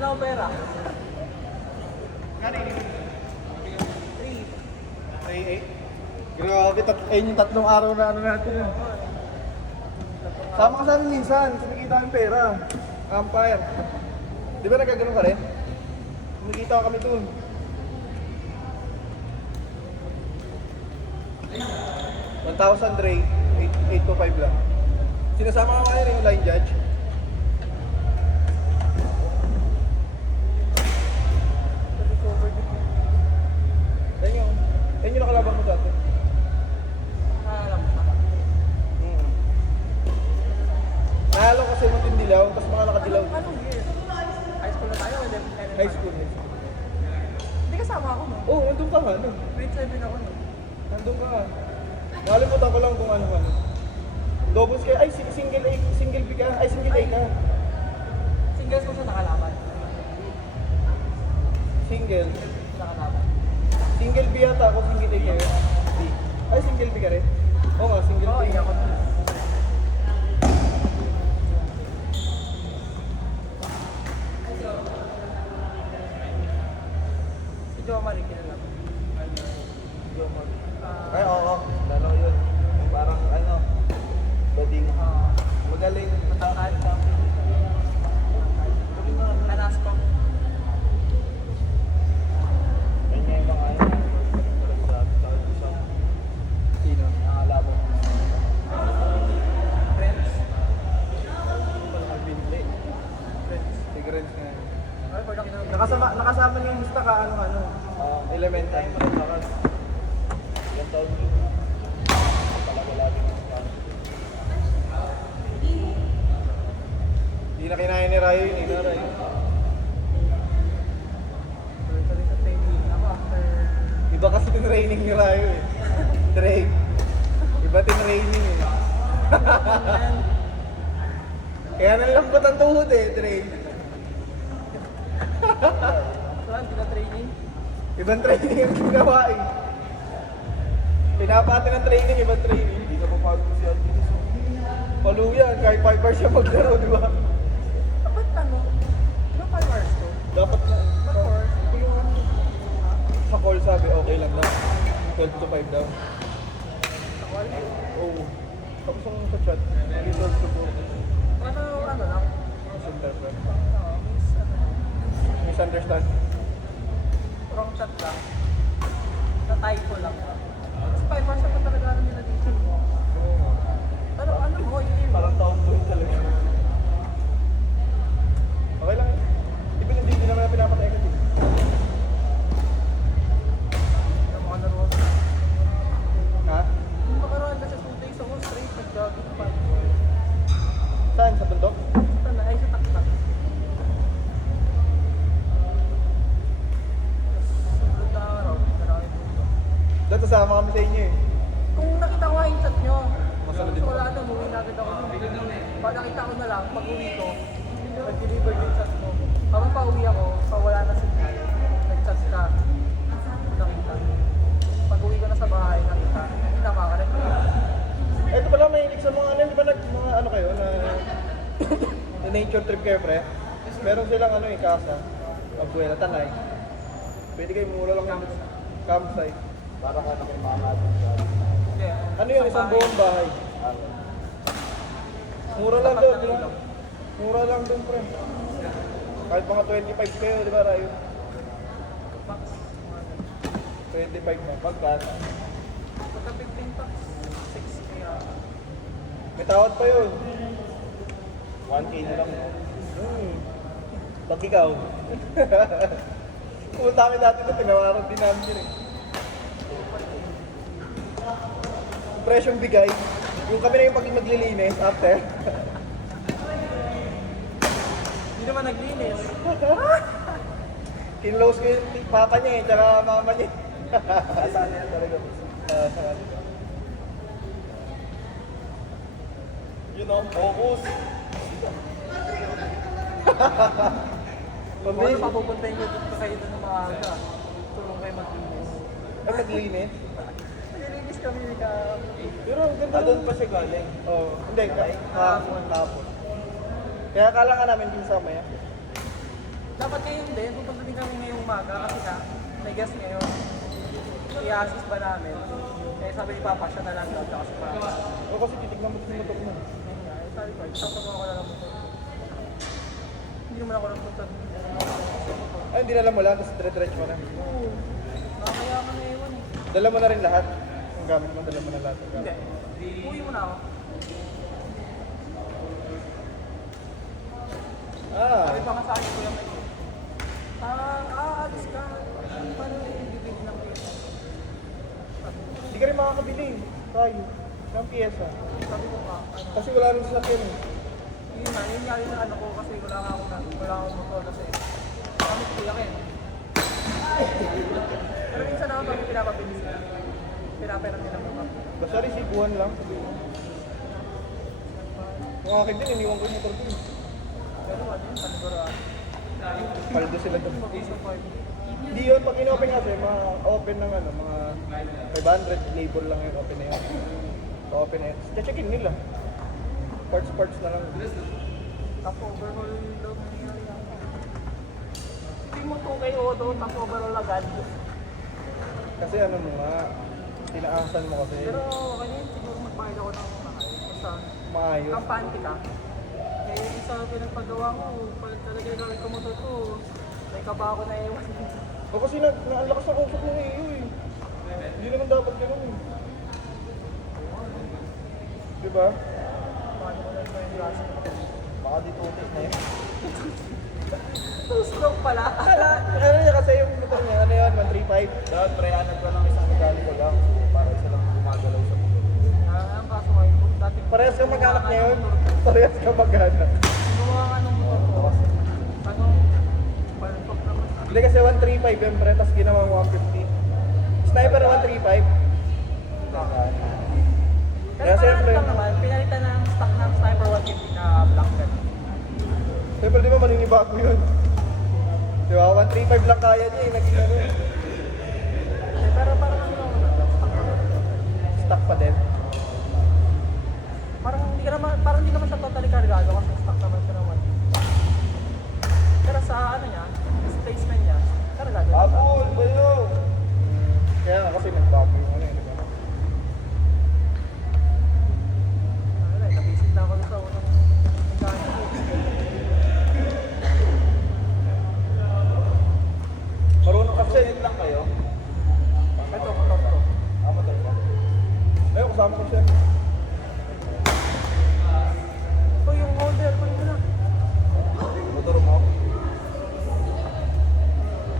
na ako pera. 3-8? Grabe, ayun yung tatlong araw na ano natin. Sama ka sa amin minsan, kumikita kami pera. Umpire. Di ba nagkaganon ka rin? Kumikita kami dun. 1,000 Dre, 825 lang. Sinasama ka ngayon yung line judge. Yan yung nakalaban mo dati. Alam mo. Nahalo kasi matindi dilaw, tapos mga nakadilaw. Anong year? High school na tayo? High school. Hindi kasama ako, no? Oo, nandun ka nga. No? Grade 7 ako, no? Nandun ka nga. Nakalimutan ko lang kung ano. Doubles kayo. Ay, single A, single B ka. Ay, single A ka. Singles ko sa nakalaban. Single. Nakalaban. Single B yata ako, single A kayo. B. Ay, single B ka rin? Oo nga, single Oo, B. ako. Si Joe Marie, kilala mo. Ay, oo. Lalo yun. Parang ano, bading. Magaling. Matangkad ka. Kanas ko. Ganyan yung mga ano. Sino? Nakalaban. Friends. Pinlay. Friends. Cigarettes nga. Ay, pag nakita mo. Nakasama niyo yung musta ka ano. Elementary. Ilang taon yun? Talaga lagi ng hindi na kinaya ni Rayo yun, na Rayo. Tuloy-tuloy sa training. Ako after... Iba kasi training ni Rayo eh. Drake. Iba training eh. Kaya nalambot ang tuhod eh, Drake. Saan? Di na training? Ibang training yung ginawa eh. Pinapati ng training, ibang training. Hindi na mapagod si Alvin. Palu yan, kahit 5 bars siya maglaro, di ba? Ba't ano? Ano 5 hours to? Dapat na. Ba't 4 hours? Sa call sabi, okay lang daw. 12 to 5 daw. Ako Oo. Tapos ang sa chat, hindi 12 to 4. ano lang? Misinterpret. Miss, ano? Misunderstand. Wrong chat lang. Na-typo lang. Kasi 5 hours na pa talaga ano nila dito. Oo. Ano mo? Yung Parang taong doon talaga. Okay lang yun. Hindi naman na pinapatay ka din. yung mga laro. Ha? Yung makaroon kasi 2 days ako straight nag-jogging pa. Saan? Sa bundok? Ito na, ay sa taktak. Sunod na araw, na lang yung mundo. Dito sama kami sa inyo eh. Kung nakita ko nga yung chat nyo, Masunod din. wala na, umuwi na agad ako. Pag nakita ko na lang, pag uwi ko, nag-deliver yung chat mo. Habang pa uwi ako, wala na signal, nag-chat ka, nakita. Pag uwi ko na sa bahay, nakita, tama ka rin. Ito pala mahilig sa mga ano, di ba mga ano kayo na na nature trip kayo pre? Meron silang ano eh, casa, Abuela, Tanay. Pwede kayo mura lang yung campsite. Para ka na kay mama. Hindi, Ano yung isang buong bahay? Mura lang doon, di ba? Mura lang doon pre. Kahit mga 25 kayo, di ba Rayo? Max, 25 na, pagkano? pagka 15 bucks, 6 kaya. May tawad pa yun. 1K na lang. Pag ikaw. Pumunta kami dati ito, tinawaran din namin yun eh. Presyong bigay. Yung kami na yung pag maglilinis after. Hindi naman naglinis. Kinlose ko yung papa niya eh, tsaka mama niya. Saan yan talaga? You know, focus. Kung ano papupuntahin ko dito kayo doon ng maaga, tulong kayo maglinis. Ay, maglinis? Naglilinis kami ka. Pero ang ganda doon pa siya galing. Oo. Hindi, kahapon. Kaya akala ka namin din sa maya. Dapat ngayon din, pupunta din kami ngayong umaga kasi nga, may guest ngayon. I-assist ba namin? Eh sabi ni Papa, siya na lang daw, tsaka si Papa. O kasi titignan mo yung motor mo. Ayun nga, eh sabi ko, isasama ako na lang motor. Hindi naman ako ng motor. Ay, hindi na lang mo lang, tapos dire-diretso mo na. Oo, nakakaya ka na iwan eh. Dala mo na rin lahat. Ang gamit mo, dala mo na lahat. Hindi, uwi mo na ako. Sabi pa nga sa akin, Kuya Mike, aalis ka. Paano ibibigay ng pesa? Hindi ka rin makakabili. Tayo. Ng pyesa. Sabi ko nga, ano, Kasi wala rin sasakyan eh. yun nga yung ano ko kasi wala akong motor kasi kami si Kuya Ken. Pero minsan naman kami pinapabili sila. Pinapera nila mo. Basta resibuhan lang. Kung akin din, iniwan ko yung motor ko. Pero ano yun, paniguraan. Paldo sila doon. Mag-isa 5. Hindi yun, pag in-open kasi, mga-open ng ano, mga 500 label lang yung open na yun. Open na yun. Checkin nila. Parts na lang. Top overhaul daw nangyayari lang. Hindi mo 2K auto, top overhaul agad. Kasi ano mo nga, tinaasan mo kasi. Pero okay na yun, siguro magbayad ako ng mahal. Basta, Maayos. kampante ka. Eh, isa pinagpagawa ko, pag talaga yung gawin ko motor ko, may kaba ako na ewan. O kasi naalakas ang usok ng iyo eh. Hindi naman dapat ganun eh. Diba? Paano ko na yung last? Baka dito ulit na yun. Two-stroke pala. Ano niya kasi yung motor niya, ano yan, 135. Dapat prehanap ka ng isang mekaniko lang. Para isa lang gumagalaw sa motor. Ang kaso ngayon, dati Parehas kang mag-anak ngayon. Parehas kang mag-anak. gumawa nga ng motor ko. Ano? Palpak naman. Hindi kasi 135 yung pre, tapos ginawa 150. Sniper 135. Pero parang lang naman, pinalitan ng stock ng Sniper 150 na black pen. Siyempre di ba maninibago yun? Di ba? 135 lang kaya niya eh, naging ano eh. Pero parang ano, Stock pa din. parang hindi naman siya totally kargado kasi stock naman siya naman. Pero sa ano niya, displacement niya, kargado. Abol! Bayo! Kaya nga kasi nagbago yung ano eh, di ba? Wala, nabisit na ako sa unang mekaniko. Marunong kasi lang kayo? Ito, motor ko. Motor ka? Ayun, kasama ko siya. Ito yung holder ko yun na. Motor mo?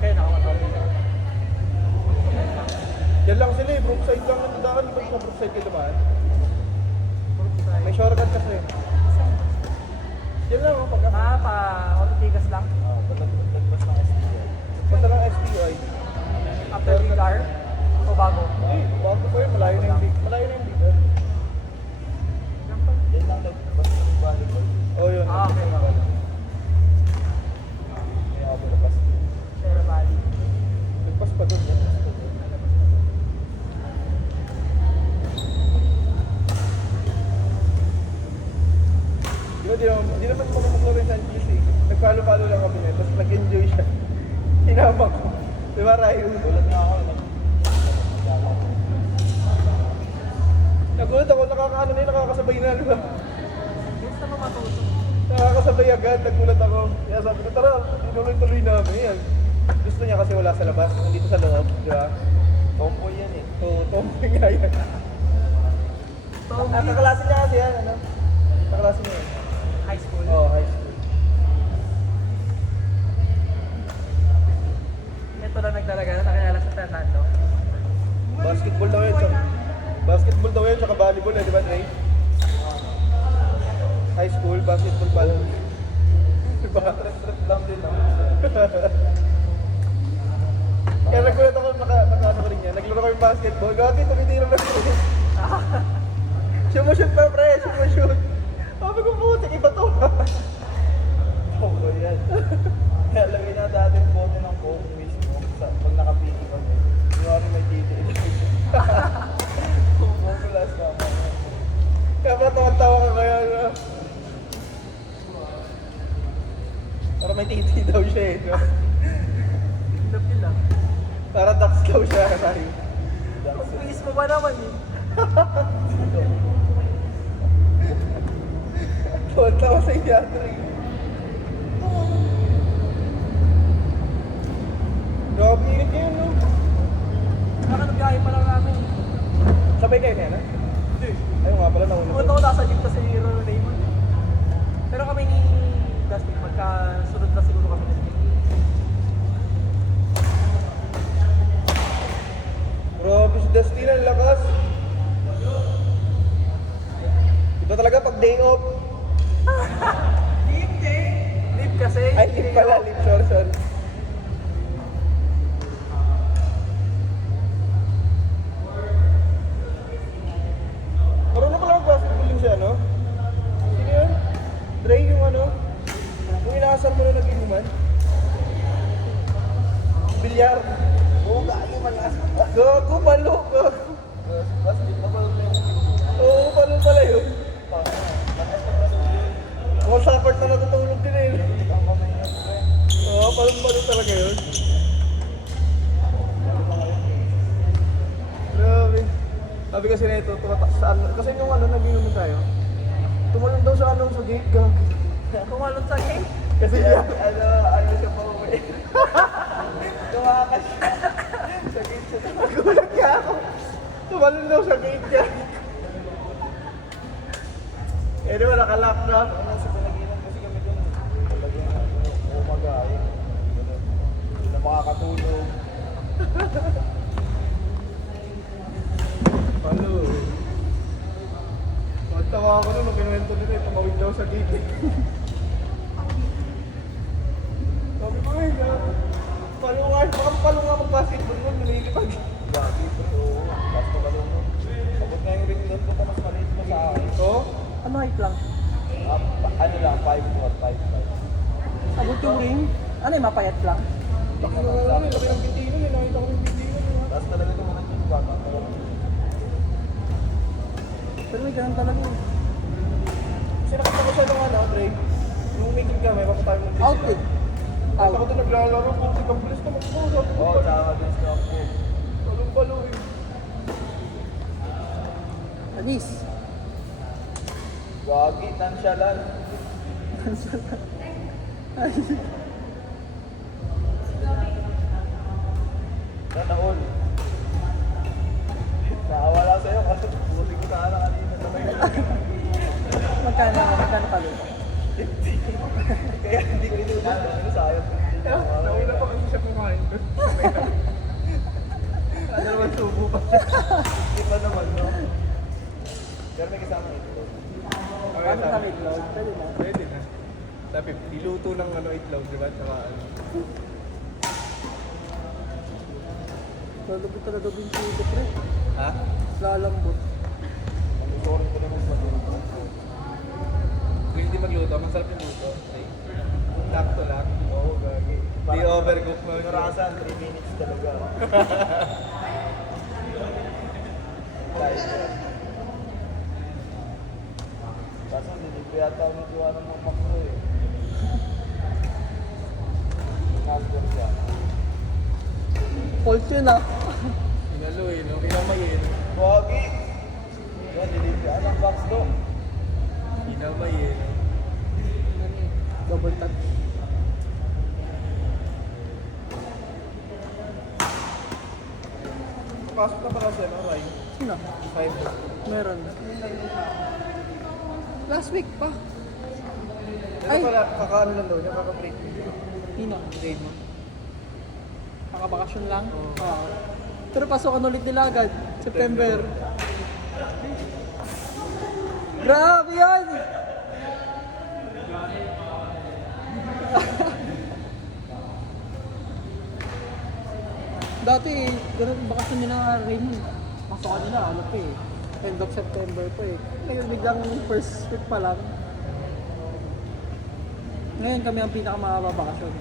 Kaya nakamotor nila. Yan lang sila eh, Brookside lang nagdaan. Di ba sa Brookside kayo dumaan? May shortcut kasi. Yan lang oh, pagka... Ortigas lang. Lagpas ng STI. Punta ng STI. After Vicar. O bago. Ay, bago pa yun, malayo na yung big. Malayo na yung big. Yan lang lagpas ng volleyball. Oh yun. Okay. May ako labas. Pero bali. Lagpas pa doon. Di naman ko maglaro sa NGC. Nagpalo-palo lang kami niya, tapos nag-enjoy siya. Hinama ko. Di ba, Rayo? Gulat nga ako. Nagulat ako, nakakaano na yun, nakakasabay na, di ba? Gusto mo matuto. Nakakasabay agad, nagulat ako. Kaya sabi ko, tara, tinuloy-tuloy namin. Yan. Gusto niya kasi wala sa labas, nandito sa loob, di ba? Tomboy yan eh. Oo, tomboy nga yan. Kaklase niya kasi yan, ano? Kaklase niya yan. High school. Oo, high school. Ito na nagdalaga na nakilala sa Fernando. Basketball daw yun, tsaka basketball daw yun, tsaka volleyball eh, di ba, Dre? High school, basketball, volleyball. Diba? Trip lang din ako. Kaya nagulat ako, naka-ano ko rin yan. Naglaro kami basketball. Gagi, tumitira lang ko. Sumushoot pa, pre, sumushoot. Sabi ko, putik, iba to. Oo, yan. Kaya lagay na dati yung bote ng Coke mismo. Pag nakapili kami, yung may titi. Bubulas ka. Kaya pa tawa ka kaya na. Para may titi daw siya eh. No? Love nila. Para ducks daw siya. Ray. Ang please mo ba naman eh? Tawa sa iya, Ray. Grabe init ngayon, no? Nakabiyahe pa lang namin. Sabay kayo na yan, ha? Hindi. Ayun nga pala, nauna Pumunta ko nasa jeep kasi Ronald Raymond. Pero kami ni Dustin, magkasunod na siguro kami. Grabe si Dustin, ang lakas. Iba talaga pag day off. Leave kasi. Ay, leave pala, leave. Sorry. Marunong pala mag-basketball din siya, no? Sino yun? Dre, yung ano? Yung inaasar mo na nag-inuman? Bilyar. Oo, gagi mag-asar. Gago, palo. Gago. Basketball ba yun? Oo, palo pala yun. Mga support na natutulog din eh. Oo, palo talaga yun. Grabe. Sabi kasi na ito, sa ano, kasi yung ano, nag-inuman tayo. Tumalon daw sa ano, sa gate, gagi. Kumalon sa game. Kasi ano siya pa uwi. Tumakas siya. Sa gate siya. Nagulat niya ako. Tumalon daw sa gate niya. Eh di ba, nakalock na. Ano sa pinagilan kasi kami dun. Talagang umagain. Hindi na makakatulog. Palo. Tawa ako nun, nung kinuwento nila, tumawid daw sa gate. Sabi ko eh, palo nga mag-basketball nun, nililipag. Gagi, pero basta palo nun. Sabot nga yung ring doon ko pa mas maliit mo sa akin. Oo? Ano height lang? Ano lang, 5'4", 5'5". Abot yung ring? Ano yung mapayat lang? Laki ng binti nun, nakita ko yung binti nun. Tapos talaga tumakan yung bata. Pero may ganun talaga eh. Kasi nakita ko siya nung ano, Dre. Nung meeting kami, papatay mo yung Out eh. Out. Ako doon naglalaro, buti kang bilis na mag-usap. Oo, tsaka bilis na ako. Palong-palo eh. Anis. Gagi, tansyalan. Ay. Nanaon. Nakawala sa'yo kasi buti ko sana kanina na may Magkano palo? Kaya hindi ko inulit. Sayang. Nauna pa kasi siya kumain doon. Ano naman subo pa siya. Hindi pa naman, no? Pero may kasama itlog. Ano sa midload? Pwede na. Pwede na. Sabi, iluto ng ano itlog, di ba? Tsaka ano. Lalabot talaga yung puto, pre. Ha? Lalambot. Ang sorry ko naman sa luto. Kung hindi magluto, masarap yung luto. Ay, sakto lang. Oo, gagi. Hindi overcook mo. Narasan, 3 minutes talaga. Kaso hindi ko yata ang nagawa ng mga makro eh. Nasbor siya. Fault yun ah. Pinalo eh, no? Kinamay eh. Wagi! Yan, delivery. Anong box to? Kinamay eh, no? Double touch. Pasok na pala siya, no, Ray? Sino? 5. Meron. Last week pa. Ito Ay! pala, kakaano lang daw niya, kaka-break. Sino? Grade mo. Kakabakasyon lang? Oo. Pero pasokan ulit nila agad. September. Grabe yan! Dati, ganun bakasyon nila Raymond. Pasokan nila, ano pa eh. End of September pa eh. Ngayon biglang first week pa lang. Ngayon kami ang pinakamahaba bakasyon.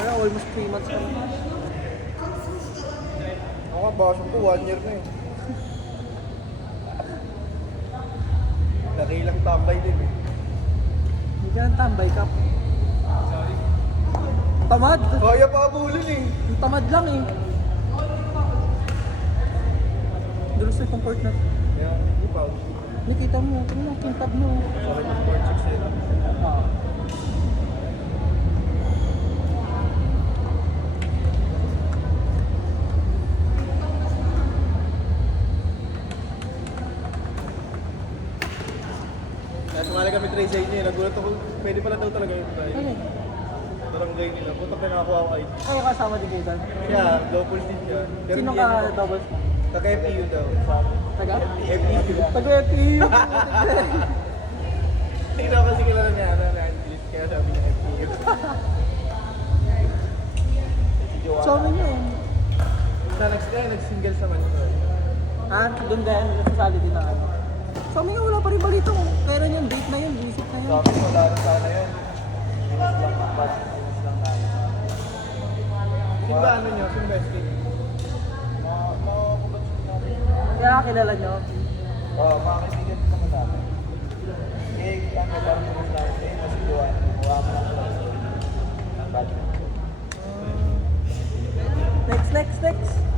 Kaya almost 3 months kami. Ako nga, bakasyon ko 1 year na eh. Nakilang tambay din eh. Hindi ka ng tambay ka. Tamad. Kaya pa abulin eh. Ang tamad lang eh. Dulo sa itong court na. Yan, hindi pa. Nakita mo, tingnan mo, kintab mo. Sorry, yung court 6 nila. Ah. Kaya sumali kami trace sa inyo eh. Nagulat ako, pwede pala daw talaga yung tayo. Ano? Barangay nila. Puta pa nakakuha ko ID. Ay, kasama din kayo doon. Kaya, double din siya. Pero Sino hindi ka yan- double? Taga-FPU daw. Taga? FPU. Taga-FPU. Hindi daw kasi kilala niya na Angeles. Kaya sabi niya FPU. Sabi niyo. Nag-singles naman ito. Ah, doon din, nasasali din ang ano. Sabi niya, wala pa rin balita kung kailan yun, date na yun, visit na yun. Sabi ko, wala rin sana yun. Finish lang ng batch. Finish lang namin. Sino ba ano nyo? Sino ba SK? Mga production namin. Kaya kilala niyo. Oo, mga kaibigan din naman namin. Kaya kami parang pumunta namin sa inyo. Kasi gawa na. Gawa mo lang sa story. Ang batch. Next.